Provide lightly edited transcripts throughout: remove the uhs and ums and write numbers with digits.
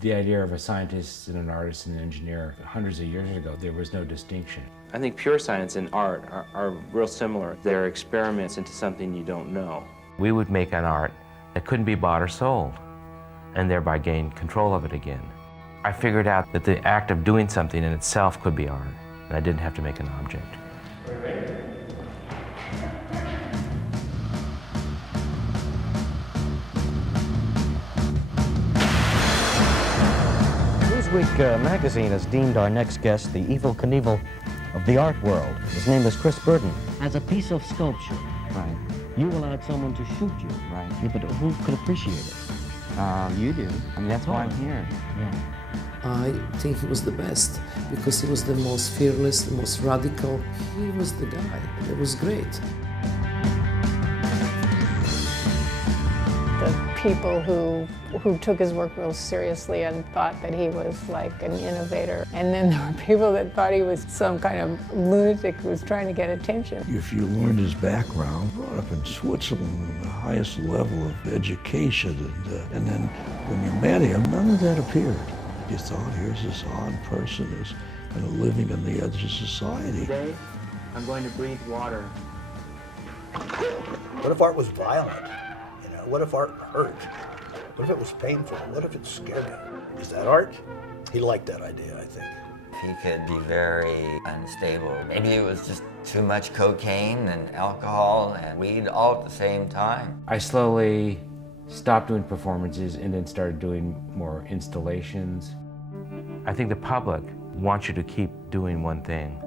The idea of a scientist and an artist and an engineer hundreds of years ago, there was no distinction. I think pure science and art are real similar. They're experiments into something you don't know. We would make an art that couldn't be bought or sold, and thereby gain control of it again. I figured out that the act of doing something in itself could be art, and I didn't have to make an object. Are you ready? Newsweek magazine has deemed our next guest the Evel Knievel of the art world. His name is Chris Burden. As a piece of sculpture, Right, you allowed someone to shoot you. right. Yeah, but who could appreciate it? You do. I mean, that's why I'm here. Yeah. I think he was the best because he was the most fearless, the most radical. He was the guy. It was great. The people who took his work real seriously and thought that he was like an innovator. And then there were people that thought he was some kind of lunatic who was trying to get attention. If you learned his background, brought up in Switzerland at the highest level of education, and then when you met him, none of that appeared. You thought, here's this odd person who's kind of living on the edge of society. Today, I'm going to breathe water. What if art was violent? You know, what if art hurt? What if it was painful? What if it scared him? Is that art? He liked that idea, I think. He could be very unstable. Maybe it was just too much cocaine and alcohol and weed all at the same time. I slowly stopped doing performances and then started doing more installations. I think the public wants you to keep doing one thing.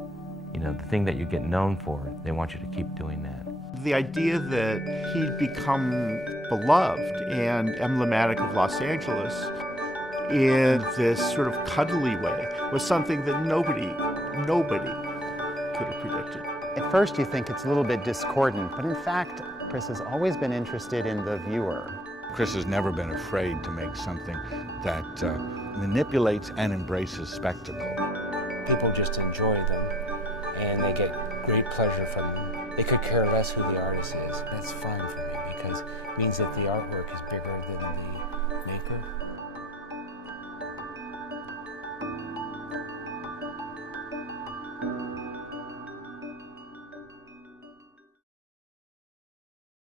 You know, the thing that you get known for, they want you to keep doing that. The idea that he'd become beloved and emblematic of Los Angeles in this sort of cuddly way was something that nobody could have predicted. At first you think it's a little bit discordant, but in fact, Chris has always been interested in the viewer. Chris has never been afraid to make something that manipulates and embraces spectacle. People just enjoy them and they get great pleasure from them. They could care less who the artist is. That's fine for me because it means that the artwork is bigger than the maker.